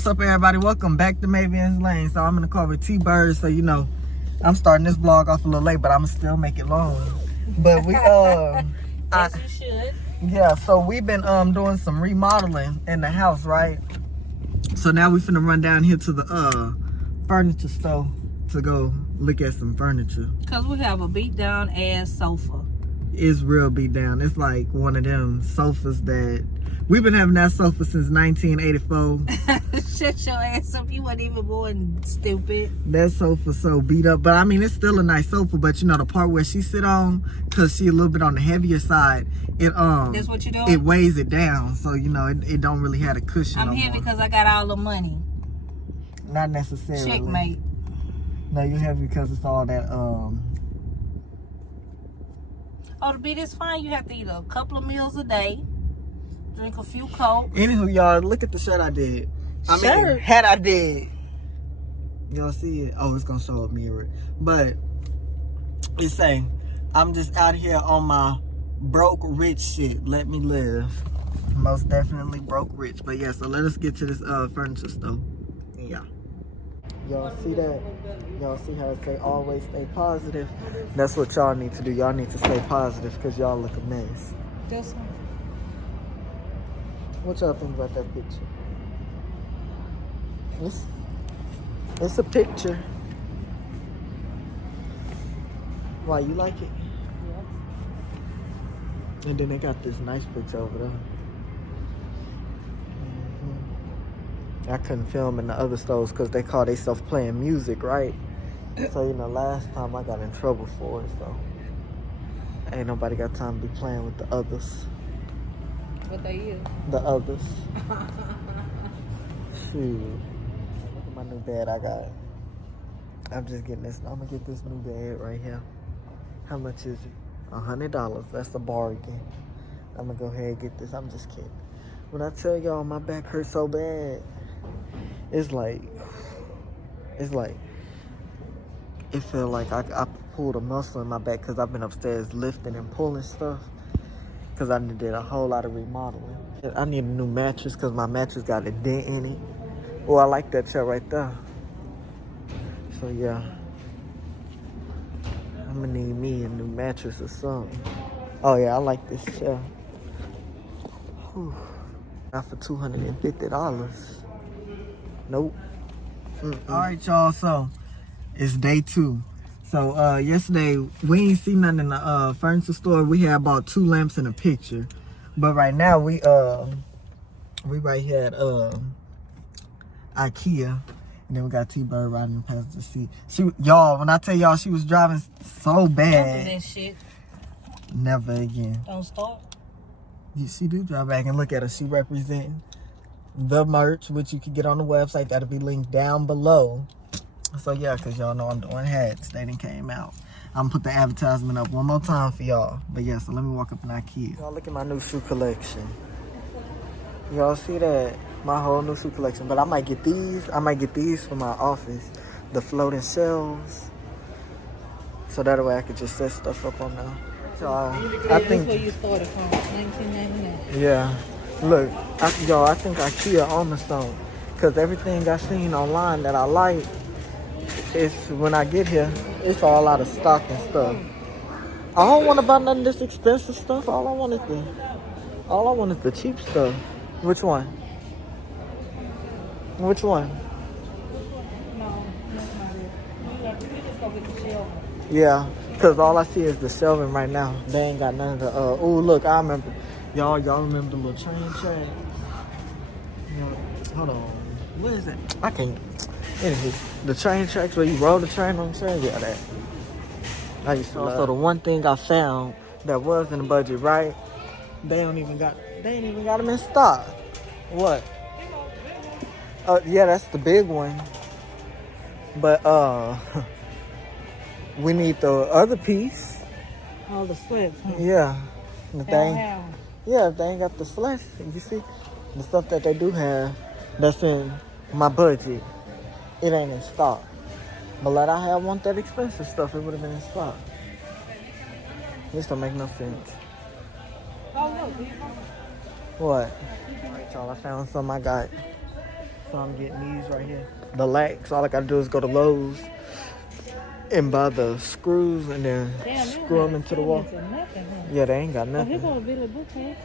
What's up, everybody? Welcome back to Mavian's Lane. So I'm in the car with T-Bird, so you know I'm starting this vlog off a little late, but I'ma still make it long. But we as you should. Yeah, so we've been doing some remodeling in the house, right? So now we finna run down here to the furniture store to go look at some furniture. Cause we have a beat down ass sofa. It's real beat down. It's like one of them sofas that we've been having that sofa since 1984. Shut your ass up. You wasn't even born, stupid. That sofa so beat up, but I mean it's still a nice sofa. But you know the part where she sit on, cause she a little bit on the heavier side, it That's what you doing? it weighs it down. So you know it don't really have a cushion. I'm heavy because I got all the money. Not necessarily. Checkmate. No, you heavy because it's all that Oh, the beat is fine. You have to eat a couple of meals a day. Drink a few Cokes. Anywho, y'all, look at the shirt I did. I mean, hat I did. Y'all see it? Oh, it's gonna show up mirror. But it's saying, I'm just out here on my broke rich shit. Let me live. Most definitely broke rich. But yeah, so let us get to this furniture store. Yeah. Y'all see that? Y'all see how it say always stay positive? That's what y'all need to do. Y'all need to stay positive because y'all look a mess. This one. What y'all think about that picture? It's a picture. Why, you like it? Yeah. And then they got this nice picture over there. I couldn't film in the other stores because they call themselves playing music, right? So, you know, last time I got in trouble for it, so ain't nobody got time to be playing with the others. What they is? The others. Shoot. Look at my new bed I got. I'm just getting this. I'm gonna get this new bed right here. How much is it? $100. That's a bargain. I'm gonna go ahead and get this. I'm just kidding. When I tell y'all my back hurts so bad, it's like it felt like I pulled a muscle in my back because I've been upstairs lifting and pulling stuff because I did a whole lot of remodeling. I need a new mattress because my mattress got a dent in it. Oh, I like that chair right there. So yeah, I'm gonna need me a new mattress or something. Oh yeah, I like this chair. Whew. Not for $250. Nope. All right, y'all. So it's day 2. So yesterday we ain't see nothing in the furniture store. We had about 2 lamps and a picture, but right now we right here at IKEA, and then we got T-Bird riding the passenger seat. Y'all, when I tell y'all she was driving so bad. That shit. Never again. Don't start. She do drive back and look at her. She representing the merch, which you can get on the website. That'll be linked down below. So yeah, because y'all know I'm doing hats. They done came out. I'm gonna put the advertisement up one more time for y'all. But yeah, so let me walk up in IKEA. Y'all look at my new shoe collection. Y'all see that? My whole new shoe collection. But I might get these. I might get these for my office. The floating shelves. So that way I could just set stuff up on there. So I think. That's where you started from, 1999. Yeah. Look, I think IKEA on the stone. Because everything I seen online that I like, is when I get here, it's all out of stock and stuff. I don't want to buy none of this expensive stuff. All I want is the cheap stuff. Which one? Which one? No, that's not it. You just go get the shelving. Yeah, because all I see is the shelving right now. They ain't got none of the, oh, look, I remember. Y'all remember the little train track? Hold on. What is it? I can't. Anyway, the train tracks where you roll the train on the train? Yeah, that. I used to love. So the one thing I found that was in the budget, right? They ain't even got them in stock. What? Yeah, that's the big one. But we need the other piece. All the slits, huh? Yeah. The thing. Yeah. If they ain't got the slits, you see, the stuff that they do have, that's in my budget, it ain't in stock. But let I have want that expensive stuff, it would have been in stock. This don't make no sense. Oh, look. What? Alright, y'all, I found some I got So I'm getting these right here. The lacks. All I gotta do is go to Lowe's and buy the screws and then screw them into the wall. Yeah, they ain't got nothing.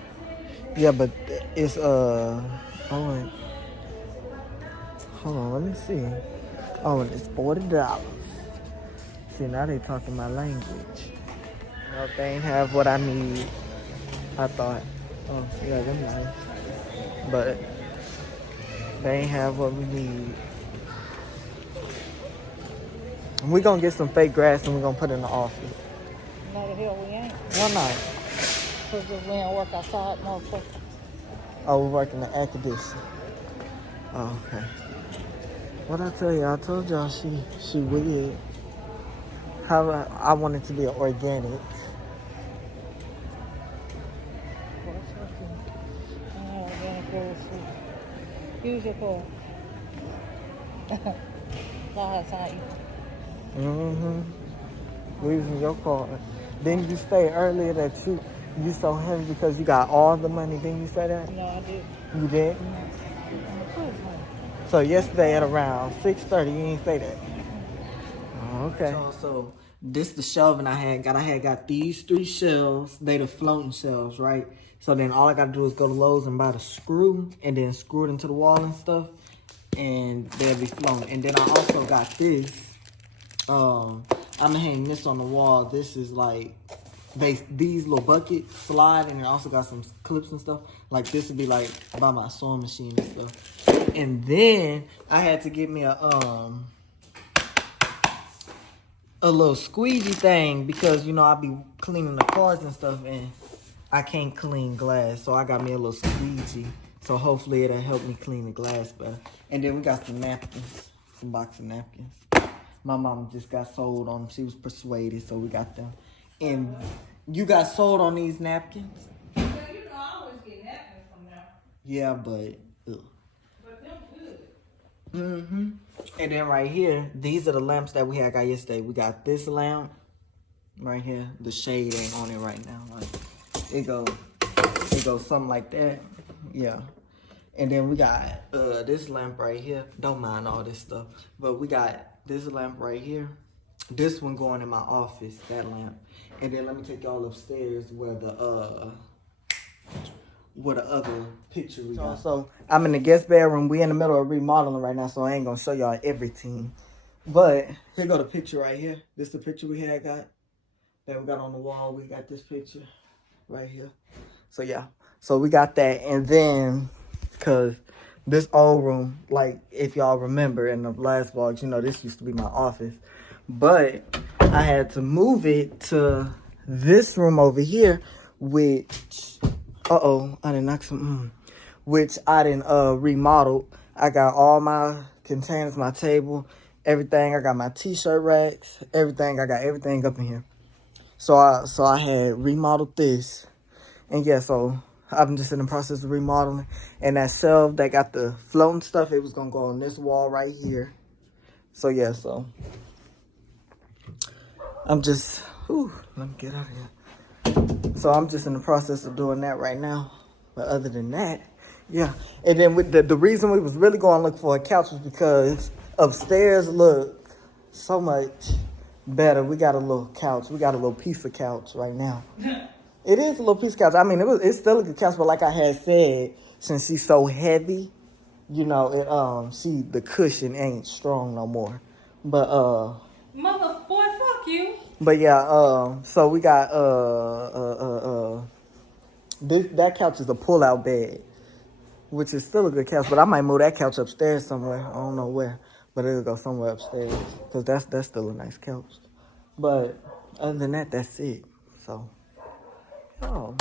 Yeah, but it's oh wait. Hold on, let me see. Oh, and it's $40. See, now they talking my language. No, they ain't have what I need. I thought. Oh, yeah, them nice. But they ain't have what we need. And we gonna get some fake grass and we gonna put it in the office. No, the hell we ain't. Why not? Because we ain't work outside, motherfucker. Oh, we're working the air conditioning. Oh, okay. What I tell you? I told y'all she weird. How I want it to be organic. Use your car. Using your card. Didn't you say earlier that you so heavy because you got all the money? Didn't you say that? No, I did. You did? So yesterday at around 6:30, you didn't say that. Oh, okay. So this the shelving I had got these 3 shelves. They the floating shelves, right? So then all I gotta do is go to Lowe's and buy the screw and then screw it into the wall and stuff. And they'll be floating. And then I also got this. I'm gonna hang this on the wall. This is like these little buckets slide, and it also got some clips and stuff. Like this would be like by my sewing machine and stuff. And then I had to get me a little squeegee thing because you know I be cleaning the cars and stuff, and I can't clean glass, so I got me a little squeegee. So hopefully it'll help me clean the glass better. And then we got some napkins, some box of napkins. My mom just got sold on them. She was persuaded, so we got them. And you got sold on these napkins? Yeah, you know I always get napkins from there. Yeah, but ugh. But them good. Mm-hmm. And then right here, these are the lamps that we had got yesterday. We got this lamp right here. The shade ain't on it right now. Like it goes something like that. Yeah. And then we got this lamp right here. Don't mind all this stuff. But we got this lamp right here. This one going in my office, that lamp. And then let me take y'all upstairs where the other picture we got. So I'm in the guest bedroom. We in the middle of remodeling right now, so I ain't gonna show y'all everything. But here go the picture right here. This the picture we had got that we got on the wall. We got this picture right here. So yeah. So we got that, and then cause this old room, like if y'all remember in the last vlogs, you know this used to be my office. But I had to move it to this room over here, which, I didn't knock some, which I didn't remodeled. I got all my containers, my table, everything. I got my t-shirt racks, everything. I got everything up in here. So I had remodeled this, and yeah, so I'm just in the process of remodeling. And that shelf that got the floating stuff, it was gonna go on this wall right here. So yeah, so I'm just, let me get out of here. So I'm just in the process of doing that right now. But other than that, yeah. And then with the reason we was really going to look for a couch was because upstairs look so much better. We got a little couch. We got a little piece of couch right now. It is a little piece of couch. I mean, it's still a good couch, but like I had said, since she's so heavy, you know, the cushion ain't strong no more. But Mother boy, fuck you. But yeah, so we got that couch is a pull-out bed, which is still a good couch. But I might move that couch upstairs somewhere. I don't know where, but it'll go somewhere upstairs because that's still a nice couch. But other than that, that's it. So, oh.